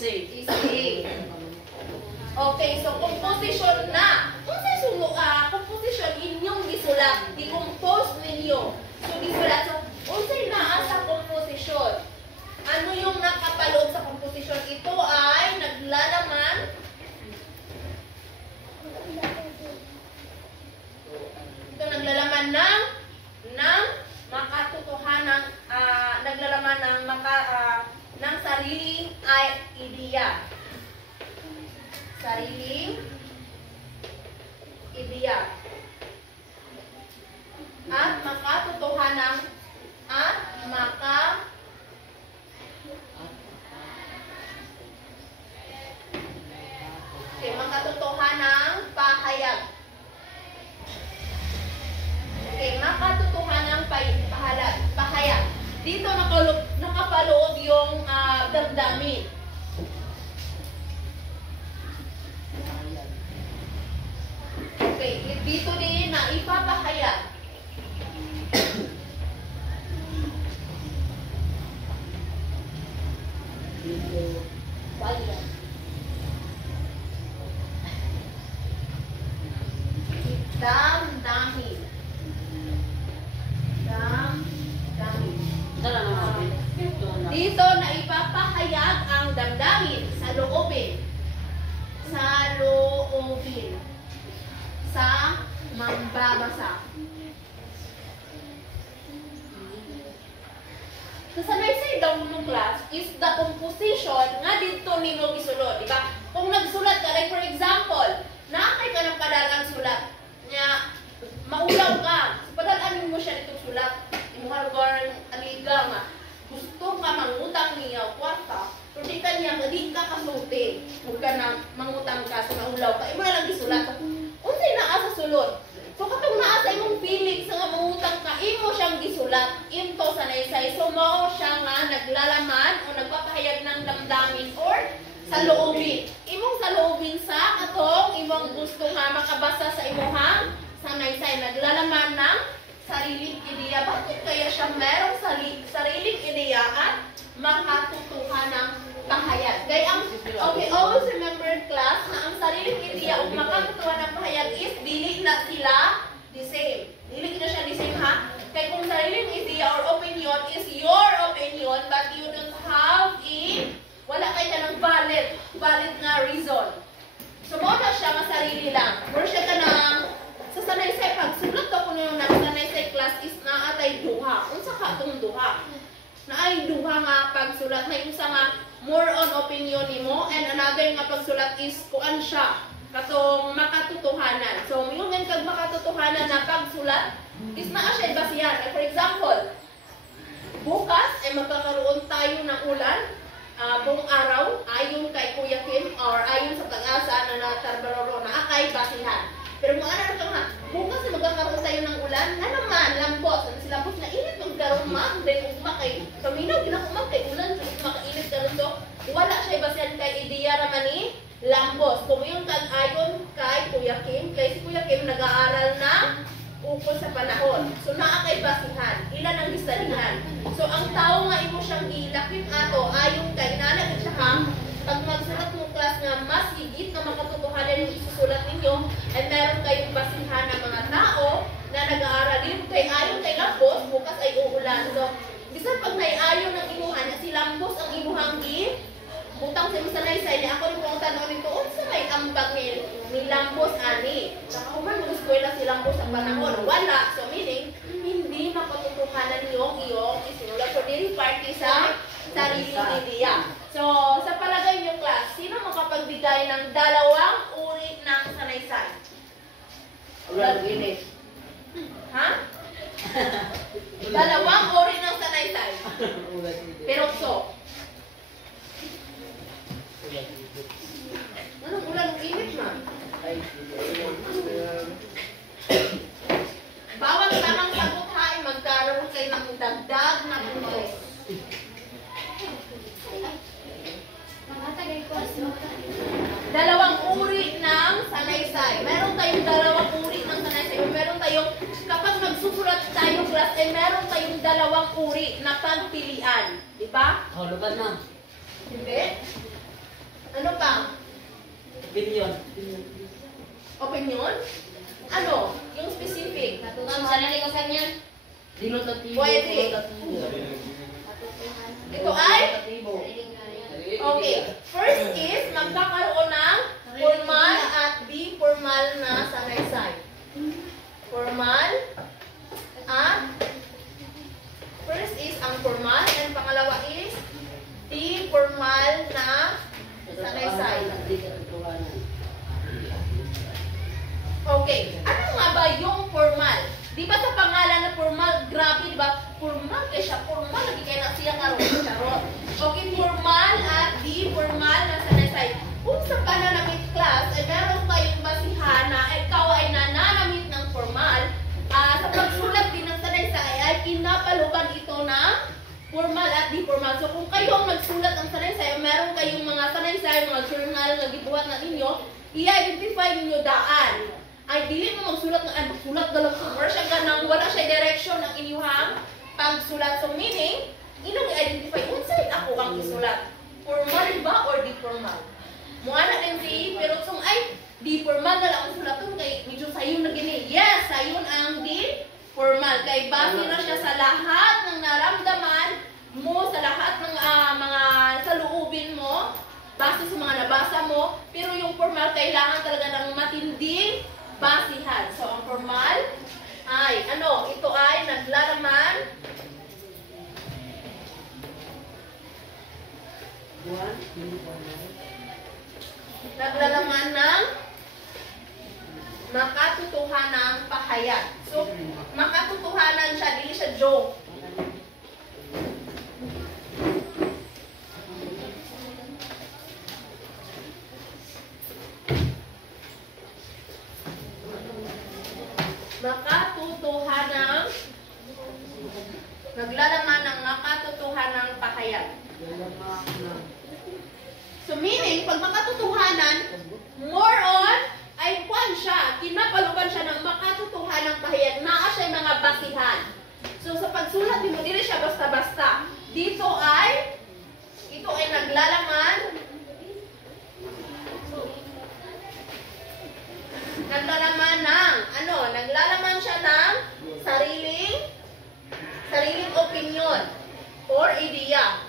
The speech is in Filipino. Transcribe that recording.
Easy. Okay, so composition na. Kung sa composition inyong gisulat, i-compose ninyo. So gisulat, so unsay naa sa composition? Ano yung nakapaloob sa composition? Ito ay naglalaman ng makatotohanan, naglalaman ng sariling ideya. Sariling ideya. At makatotohanan at makatotohanang pahayag. Okay, makatotohanang pahayag. Dito nakapaloob yung damdamin. Okay, dito din na ipapahayag. Damdamin. Dito na ipapahayag ang damdamin sa loobin. Sa mambabasa. Kasanay sa daw ng class is the composition nga dito nimo gisulod, di ba? Kung nagsulat ka, like for example, naakay ka ng padalang sulat nya maulaw ka. So, padalaan mo siya dito sulat. Imuhal lugar aliga nga. Gusto ka mangutang niya kwarta, pero di ka niya, di ka kasulti. Huwag ka na mangutang ka, so maulaw ka. Imo na lang gisulat. Unsay naa sa sulod? So katong naa sa imong feeling sa nga mangutang ka, imo siyang gisulat into sa naysay. So mao siya nga naglalaman o nagpapahayag ng damdamin or sa loobin. Imong sa loobin sa katong imong gusto nga makabasa sa imuhang sa naysay. Naglalaman ng sariling ideya. Bakit kaya siya merong sariling ideya at makatotohanang pahayag? Kaya okay, always remember in class na ang sariling ideya o makatotohanang pahayag is dili na sila the same. Dili na siya the same, ha? Kaya kung sariling ideya or opinion is your opinion but you don't have wala kayo ka ng valid na reason. So mo na siya masarili lang. More siya ka ng sa sanaysay pagsulat ko yung sanaysay class is naatay duha. Unsa ka tong duha? Naay duha nga pagsulat. May usa nga more on opinion nimo and another nga pagsulat is kuan siya katong makatotohanan. So yung kag makatotohanan na pagsulat is naa siya basihan. Like for example, bukas ay magkakaroon tayo ng ulan. Buong araw ayon kay Kuya Kim or ayon sa pag-asa na natarbaroro na akay basihan. Pero kung ano ka nga, bukas na magkakaroon tayo ng ulan, na naman, lampos. Ano si lampos na init, magkaroon mag, then ugma kay kaminaw, ginakumag kay ulan, so makainit karoon. So, wala siya basihan kay ideya naman ni lampos. Kung yung ayon kay Kuya Kim, kay si Kuya Kim nag-aaral na ukol sa panahon. So, naa kay basihan. Ilan ang gisalihan. So, ang tao nga imo siyang ilakip ato, ayon kay nana at saka, pag magsulat mong class nga mas higit na makatotohanan yung isusulat ninyo ay meron kayong basihan ng mga tao na nag-aaral din kay ayon kay Lampos, bukas ay uulan. So, bisan pag naiayon ng imuhan na si Lampos ang imuhang butang sa misanaysay niya, ako rin kung tanong nito, unsa may ambag ni Lampos ani? Nakahuman mo eskwela si Lampos sa panahon. Wala. So, meaning, hindi makatotohanan yung iyong isulat. So, dili party sa sariling ideya. So, sa palagay niyo class, sino makapagbigay ng dalawang uri ng sanaysay? Ulan init. Ha? Dalawang uri ng sanaysay. Perokso. Anong ulan init na? Bawat tamang sagot ha, ay magkaroon kayo ng dagdag na puntos. Dalawang uri ng sanaysay. Meron tayong dalawang uri ng sanaysay. Meron tayong, kapag nagsusulat tayo class, eh meron tayong dalawang uri na pagpilian. Diba? Lupan na. Hindi. Opinion. Opinion? Ano? Yung specific. Ma'am, sarili ko sa inyo. Denotatibo. Pwede. Rotatibo. Ito ay? Rotatibo. Okay. First is, magkakaroon ng formal at di formal na sanaysay. Formal at first is ang formal and pangalawa is di formal na sanaysay. Okay. Ano nga ba yung formal? Di ba sa pangalan na formal, grabe, di ba? Formal kaya siya, formal, lagi kaya na siya karoon, charot. Okay, formal at di formal na sanaysay. Kung sa pananamit class, ay meron kayong basihan na ikaw ay nananamit ng formal, sa pagsulat din ng sanaysay ay pinapaluban ito ng formal at di formal. So kung kayo ang nagsulat ng sanaysay, meron kayong mga sanaysay, mga journal na gibuhat na ninyo, i-identify ninyo daan. Ay dili mo magsulat ng magsulat dalang cover siya ganang wala siya direction ng inyong pagsulat. So meaning, inong i-identify unsay ako ang isulat. Formal ba or di formal? Muana din si pero kung ay di formal na lang ang sulaton kay medyo sayon na gini. Yes, sayon ang di formal kay base na siya sa lahat ng naramdaman mo, sa lahat ng mga saloobin mo, base sa mga nabasa mo, pero yung formal kailangan talaga ng matinding basihan. So, ang formal ay, ano, ito ay naglalaman ng makatotohanang pahayag. So, makatotohanan siya, dili siya joke. Makatotohanang naglalaman ng makatotohanang pahayag. So meaning, pag makatotohanan, more on, ay kwan siya, kinapaluban siya ng makatotohanang pahayag, naa siya mga basihan. So sa pagsulat, di mo dili siya basta-basta. Ito ay naglalaman ng, naglalaman siya ng sariling opinion or ideya.